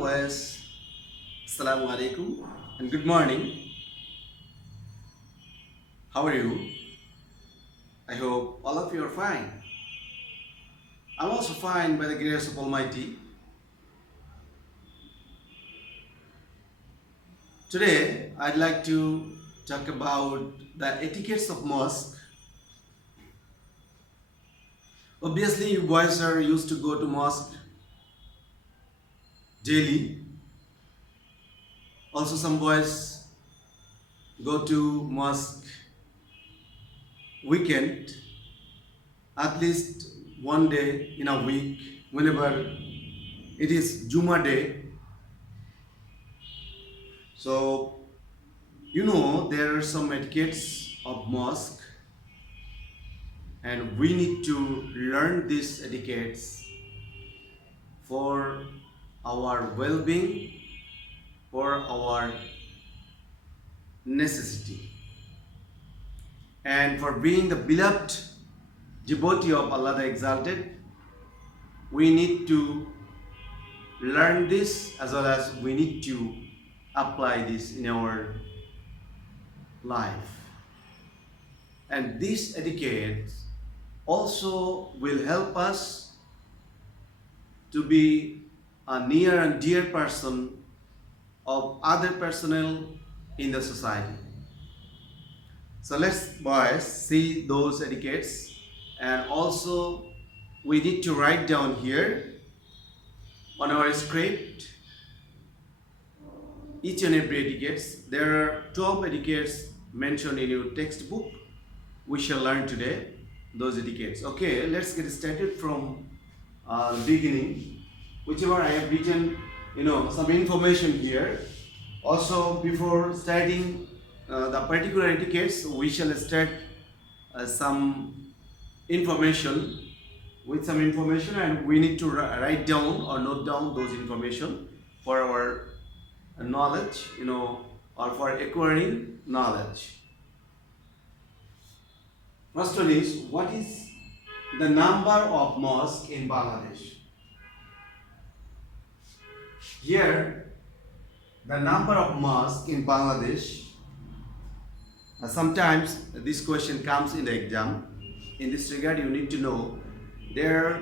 boys. Assalamu alaikum and good morning. How are you? I hope all of you are fine. I'm also fine by the grace of Almighty. Today, I'd like to talk about the etiquettes of mosque. Obviously, you boys are used to go to mosque daily. Also, some boys go to mosque weekend, at least one day in a week, whenever it is Juma day. So, there are some etiquettes of mosque, and we need to learn these etiquettes for our well-being, for our necessity, and for being the beloved devotee of Allah the Exalted. We need to learn this, as well as we need to apply this in our life. And these etiquettes also will help us to be a near and dear person of other personnel in the society. So let's boys see those etiquettes, and also we need to write down here on our script each and every etiquettes. There are 12 etiquettes mentioned in your textbook. We shall learn today those etiquettes. Okay, let's get started from the beginning. Whichever I have written, some information here. Also, before starting the particular etiquettes, we shall start some information with some information, and we need to write down or note down those information for our knowledge, or for acquiring knowledge. First one is, what is the number of mosques in Bangladesh? Here, the number of mosques in Bangladesh, sometimes this question comes in the exam. In this regard, you need to know there are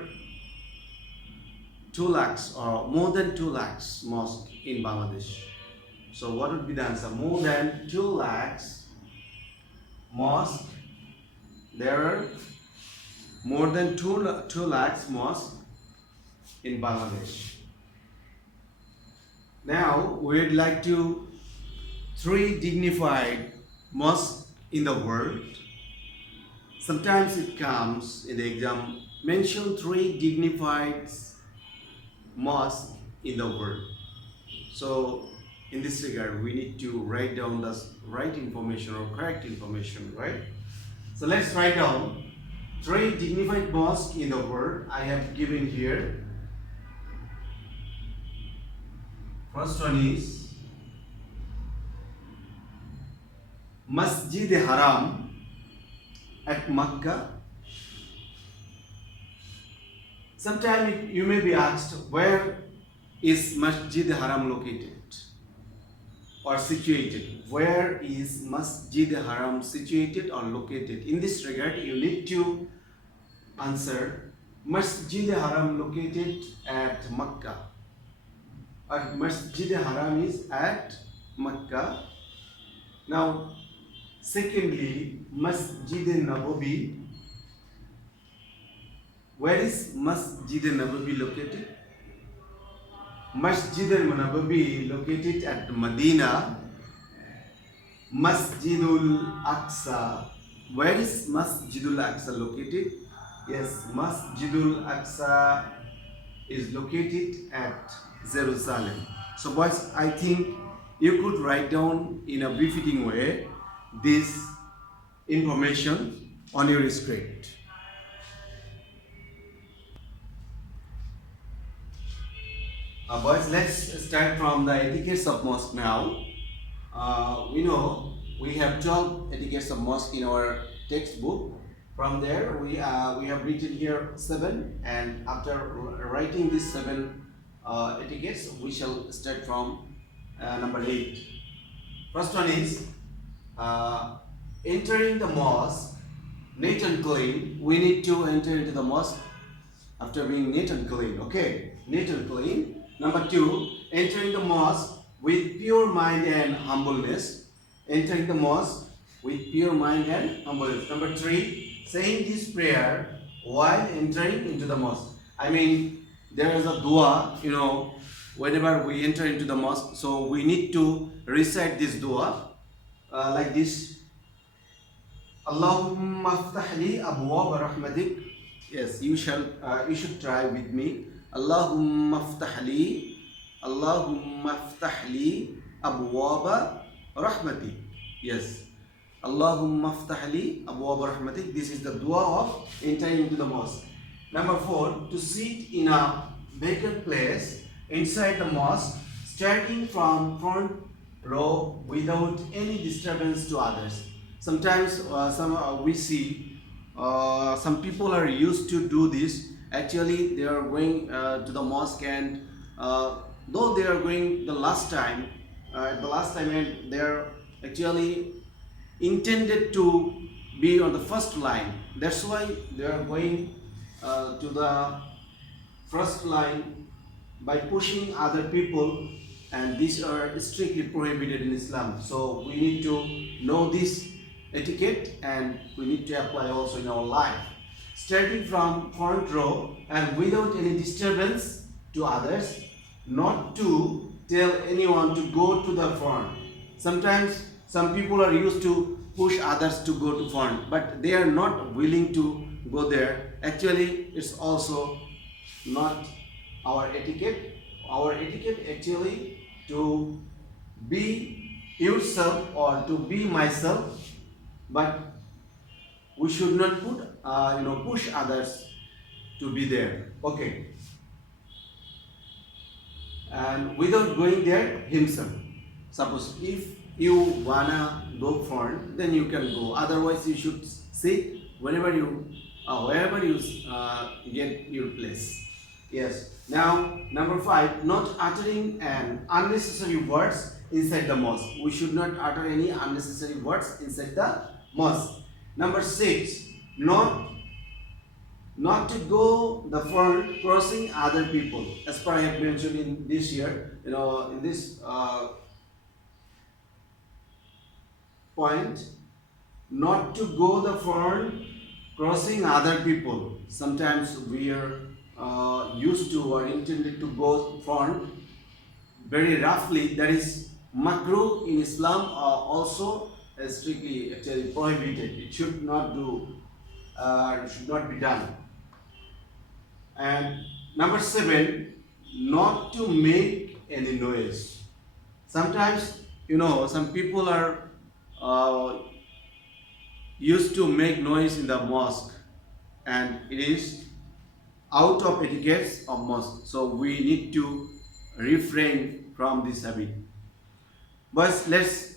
2 lakhs or more than 2 lakhs mosques in Bangladesh. So what would be the answer? More than 2 lakhs mosques. There are more than 2 lakhs mosques in Bangladesh. Now we'd like to 3 dignified mosques in the world. Sometimes it comes in the exam, mention 3 dignified mosques in the world. So in this regard, we need to write down the right information or correct information, right? So let's write down 3 dignified mosques in the world. I have given here. First one is Masjid Haram at Makkah. Sometime you may be asked, where is Masjid Haram located or situated? Where is Masjid Haram situated or located? In this regard, you need to answer Masjid Haram located at Makkah. Masjid Haram is at Makkah. Now, secondly, Masjid Nabawi. Where is Masjid Nabawi located? Masjid Nabawi located at Medina. Masjidul Aqsa. Where is Masjidul Aqsa located? Yes, Masjidul Aqsa is located at Jerusalem. So boys, I think you could write down in a befitting way this information on your script. Boys, let's start from the etiquettes of mosque now. We have 12 etiquettes of mosque in our textbook. From there, we have written here 7, and after writing these 7 etiquettes. We shall start from number 8. First one is uh, entering the mosque neat and clean. We need to enter into the mosque after being neat and clean. Okay, neat and clean. Number 2, entering the mosque with pure mind and humbleness. Entering the mosque with pure mind and humbleness. Number 3, saying this prayer while entering into the mosque. I mean, there is a dua, whenever we enter into the mosque, so we need to recite this dua like this. Allahumma aftah li abwaab rahmatik. Yes, you should try with me. Allahumma aftah li abwaab rahmatik. Yes. Allahumma aftah li abwaab rahmatik. This is the dua of entering into the mosque. Number 4, to sit in a vacant place inside the mosque, starting from front row without any disturbance to others. Sometimes we see some people are used to do this. Actually, they are going to the mosque, and though they are going the last time, and they are actually intended to be on the first line. That's why they are going to the first line by pushing other people, and these are strictly prohibited in Islam. So we need to know this etiquette, and we need to apply also in our life. Starting from front row and without any disturbance to others, not to tell anyone to go to the front. Sometimes some people are used to push others to go to front, but they are not willing to go there. Actually, it's also not our etiquette. Our etiquette actually to be yourself or to be myself, but we should not push others to be there. Okay, and without going there himself. Suppose if you wanna go front, then you can go. Otherwise, you should sit wherever you get your place. Yes. Now, number 5, not uttering an unnecessary words inside the mosque. We should not utter any unnecessary words inside the mosque. Number 6, not to go the front crossing other people. As per I have mentioned in this year, in this point, not to go the front crossing other people. Sometimes we are used to or intended to go front very roughly. That is makruh in Islam, also strictly actually prohibited. It should not be done. And number 7, not to make any noise. Sometimes some people are used to make noise in the mosque, and it is out of etiquette of mosque. So we need to refrain from this habit. But let's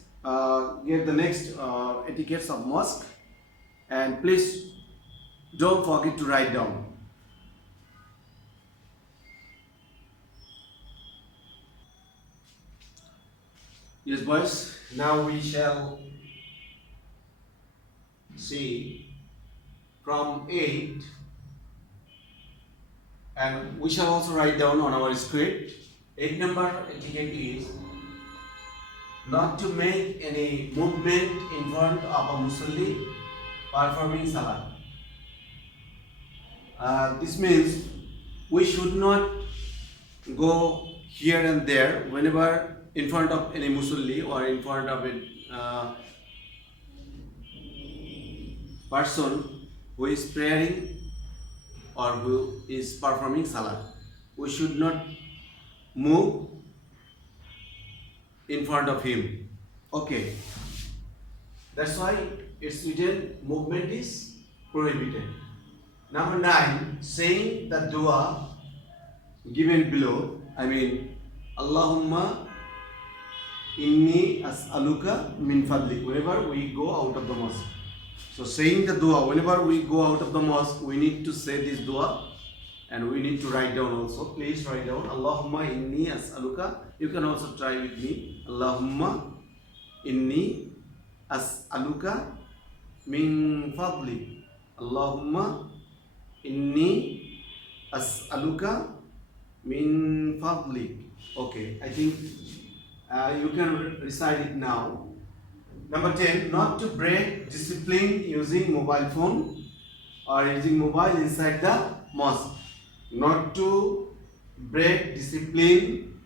get the next etiquettes of mosque, and please don't forget to write down. Yes, boys. Now we shall see from 8, and we shall also write down on our script. 8 number etiquette is not to make any movement in front of a musalli performing salah. This means we should not go here and there whenever in front of any musalli or in front of a person who is praying or who is performing salah. We should not move in front of him. Okay, that's why it's written movement is prohibited. Number 9, saying the dua given below. I mean, Allahumma inni as'aluka min fadlik, whenever we go out of the mosque. So saying the dua, whenever we go out of the mosque, we need to say this dua, and we need to write down also. Please write down. Allahumma inni as'aluka. You can also try with me. Allahumma inni as'aluka min fadli. Allahumma inni as'aluka min fadli. Okay, I think you can recite it now. Number 10, not to break discipline using mobile phone or using mobile inside the mosque. Not to break discipline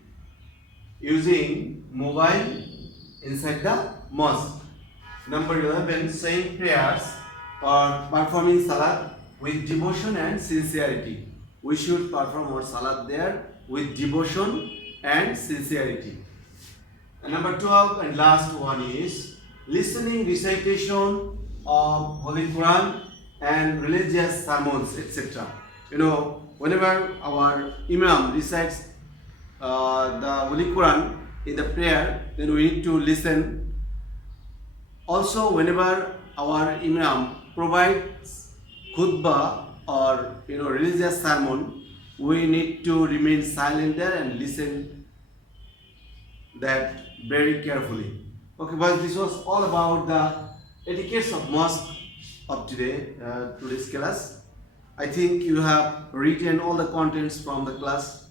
using mobile inside the mosque. Number 11, saying prayers or performing salat with devotion and sincerity. We should perform our salat there with devotion and sincerity. And number 12 and last one is listening recitation of Holy Quran and religious sermons, etc. Whenever our Imam recites the Holy Quran in the prayer, then we need to listen. Also, whenever our Imam provides khutbah or religious sermon, we need to remain silent there and listen that very carefully. Okay, but this was all about the etiquettes of mosque of today's class. I think you have written all the contents from the class,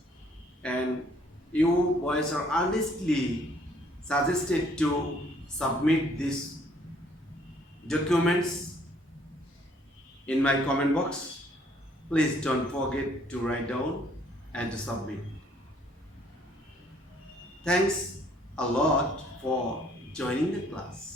and you boys are earnestly suggested to submit these documents in my comment box. Please don't forget to write down and to submit. Thanks a lot for joining the class.